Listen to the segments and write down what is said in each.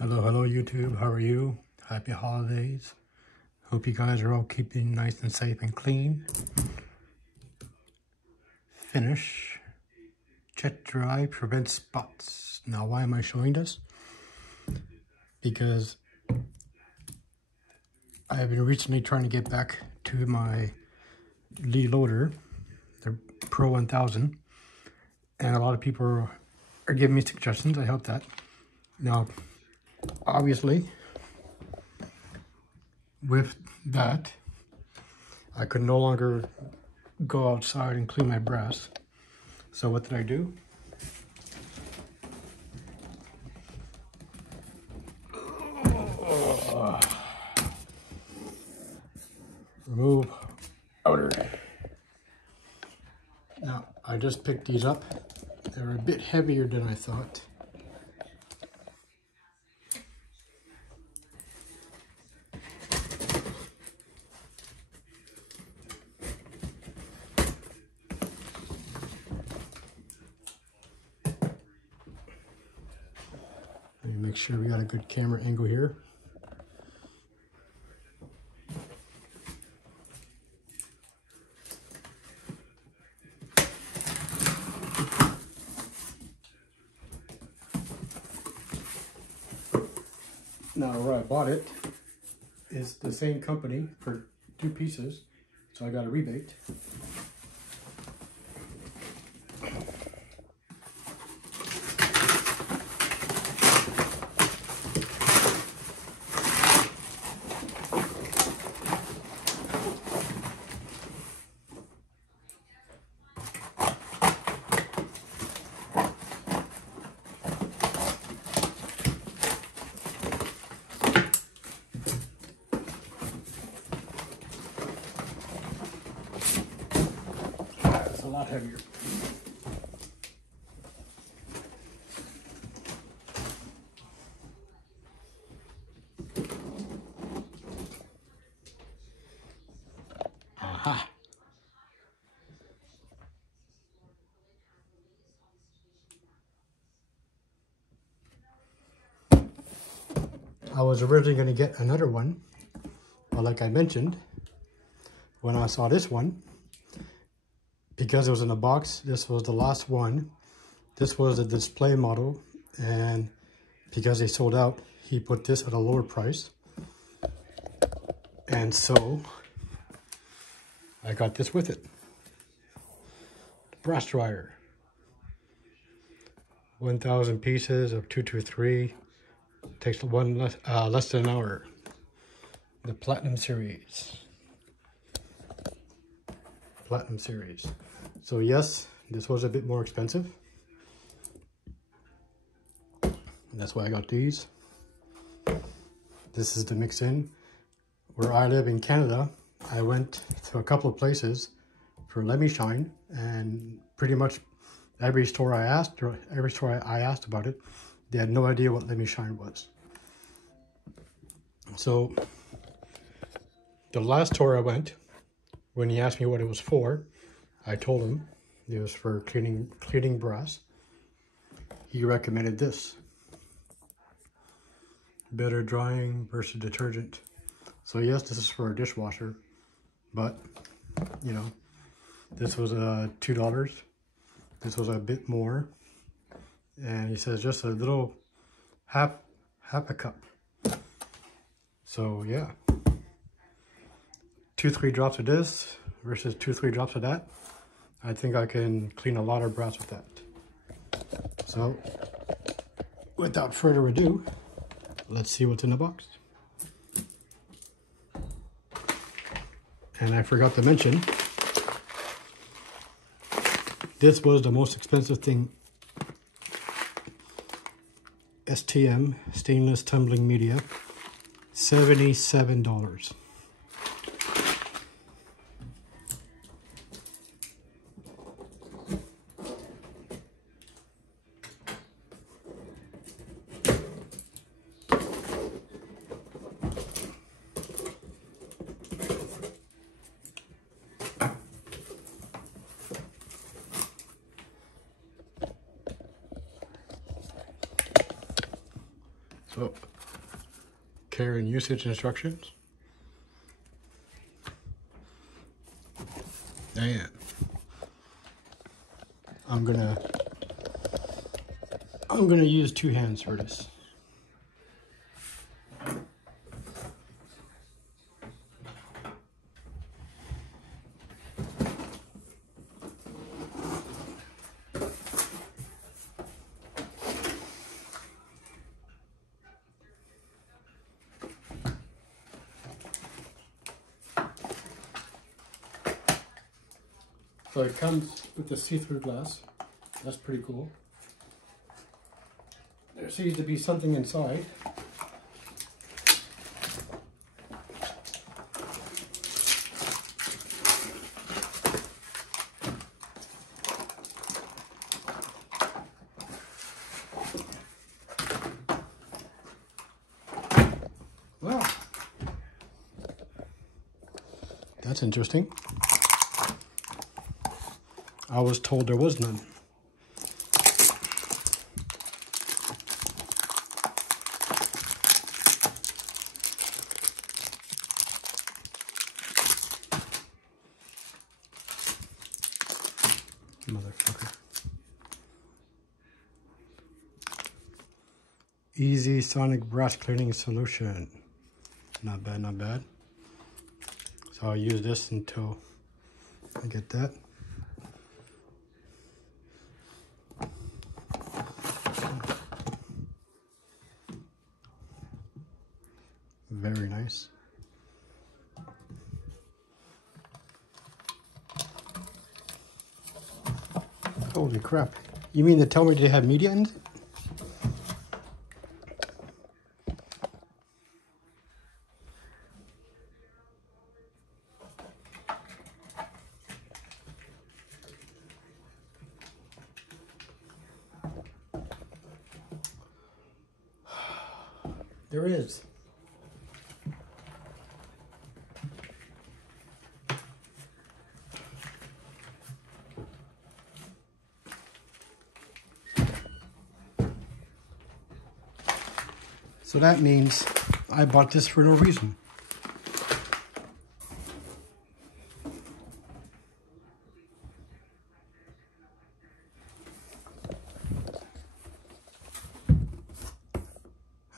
Hello YouTube, how are you? Happy holidays. Hope you guys are all keeping nice and safe and clean. Finish. Jet dry prevents spots. Now why am I showing this? Because I've been recently trying to get back to my Lee loader, the Pro 1000, and a lot of people are giving me suggestions. I hope that. Now, obviously, with that, I could no longer go outside and clean my brass. So what did I do? Remove outer. Now, I just picked these up. They're a bit heavier than I thought. Let me make sure we got a good camera angle here. Now where I bought it is the same company for 2 pieces, so I got a rebate. A lot heavier. Aha. I was originally going to get another one, but like I mentioned, when I saw this one, because it was in a box, this was the last one. This was a display model, and because they sold out, he put this at a lower price. And so I got this with it. Brass dryer. 1,000 pieces of 223. Takes less than an hour. The Platinum Series. Platinum Series. So yes, this was a bit more expensive. That's why I got these. This is the mix-in. Where I live in Canada, I went to a couple of places for Let Me Shine, and pretty much every store I asked about it, they had no idea what Let Me Shine was. So the last store I went, when he asked me what it was for, I told him it was for cleaning brass. He recommended this. Better drying versus detergent. So yes, this is for a dishwasher, but you know, this was $2. This was a bit more, and he says just a little half a cup. So yeah, 2-3 drops of this versus 2-3 drops of that. I think I can clean a lot of brass with that. So without further ado, let's see what's in the box. And I forgot to mention, this was the most expensive thing. STM, stainless tumbling media, $77. So, care and usage instructions. And I'm gonna use 2 hands for this. So it comes with the see-through glass. That's pretty cool. There seems to be something inside. Wow. That's interesting. I was told there was none. Motherfucker. Easy Sonic brush cleaning solution. Not bad, not bad. So I'll use this until I get that. Very nice. Holy crap. You mean to tell me they have media in it? There is. So that means I bought this for no reason.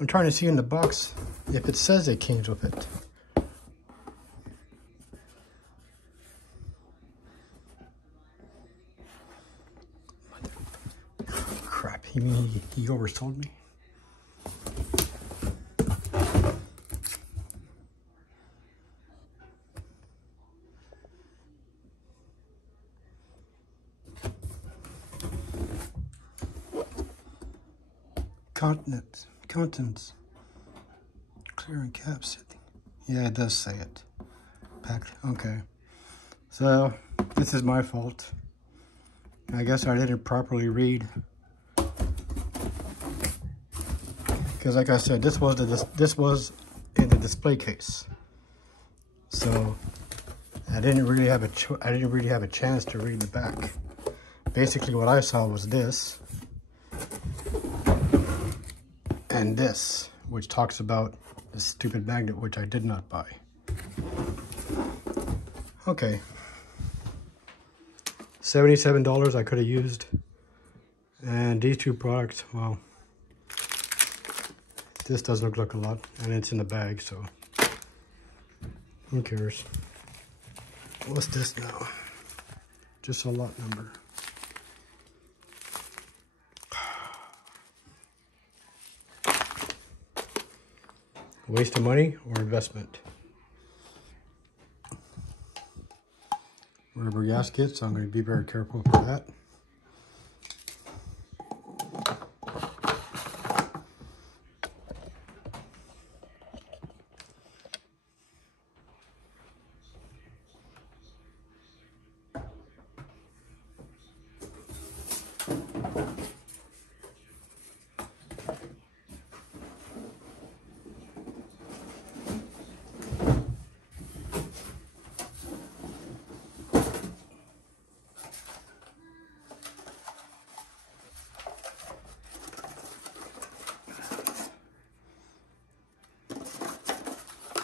I'm trying to see in the box if it says it came with it. Crap, you mean he oversold me? Contents, clear and caps. Yeah, it does say it. Packed. Okay. So this is my fault. I guess I didn't properly read. Because, like I said, this was in the display case. So I didn't really have a chance to read the back. Basically, what I saw was this. And this, which talks about the stupid magnet, which I did not buy. Okay. $77 I could have used. And these 2 products, well, this does look like a lot, and it's in the bag, so who cares? What's this now? Just a lot number. Waste of money or investment? Rubber gaskets, so I'm going to be very careful for that.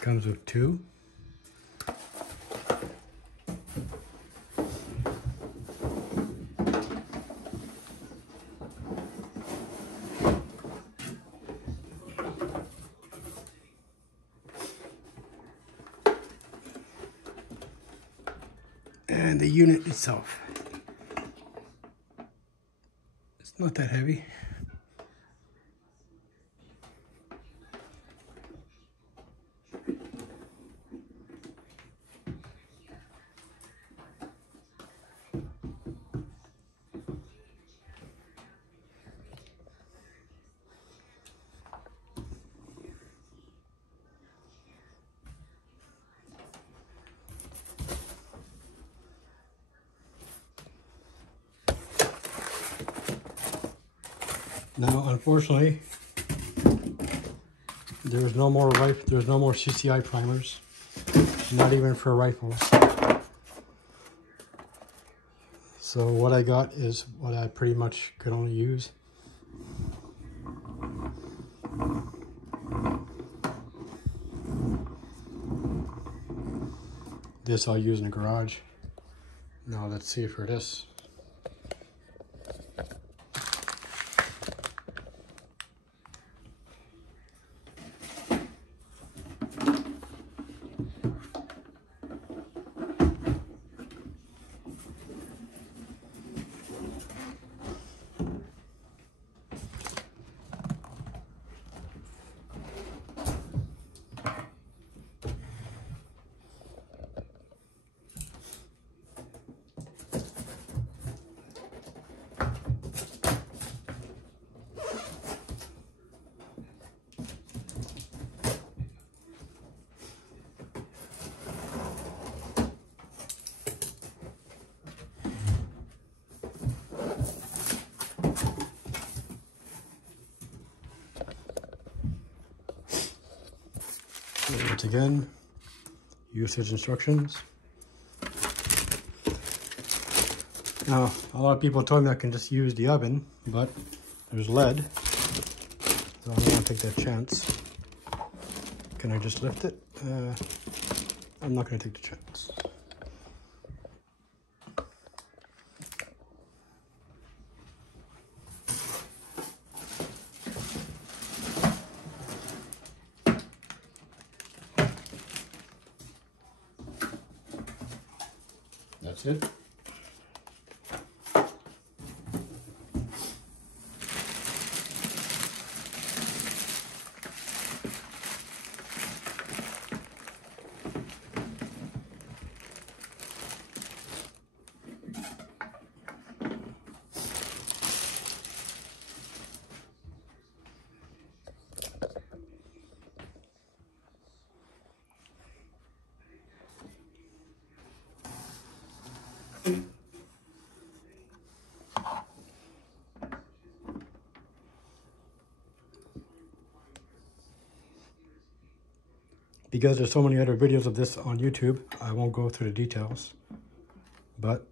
Comes with 2. And the unit itself, it's not that heavy. Now, unfortunately, there's no more CCI primers, not even for rifles. So what I got is what I pretty much could only use. This I'll use in the garage. Now let's see for this. Once again, usage instructions. Now, a lot of people told me I can just use the oven, but there's lead, so I don't want to take that chance. Can I just lift it? I'm not going to take the chance. That's it. Because there's so many other videos of this on YouTube, I won't go through the details. But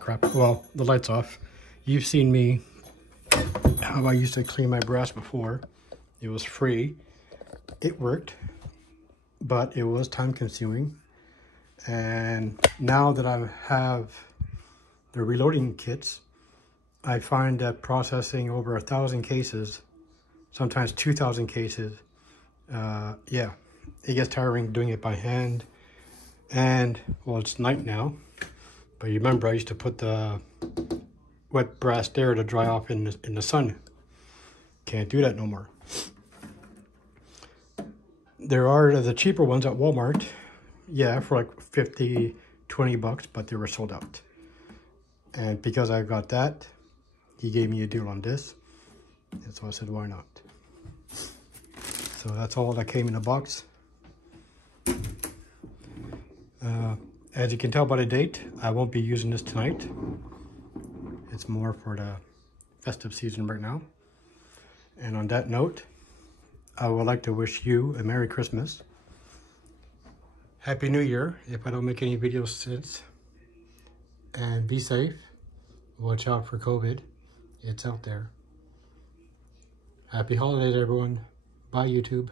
crap. Well, the light's off. You've seen me how I used to clean my brass before. It was free. It worked, but it was time consuming. And now that I have the reloading kits, I find that processing over 1,000 cases, sometimes 2,000 cases, yeah, it gets tiring doing it by hand. And, well, it's night now, but you remember I used to put the wet brass there to dry off in the sun. Can't do that no more. There are the cheaper ones at Walmart, yeah, for like 50, 20 bucks, but they were sold out. And because I got that, he gave me a deal on this, and so I said, why not? So that's all that came in the box. As you can tell by the date, I won't be using this tonight. It's more for the festive season right now. And on that note, I would like to wish you a Merry Christmas. Happy New Year, if I don't make any videos since. And be safe. Watch out for COVID. It's out there. Happy holidays, everyone. Bye, YouTube.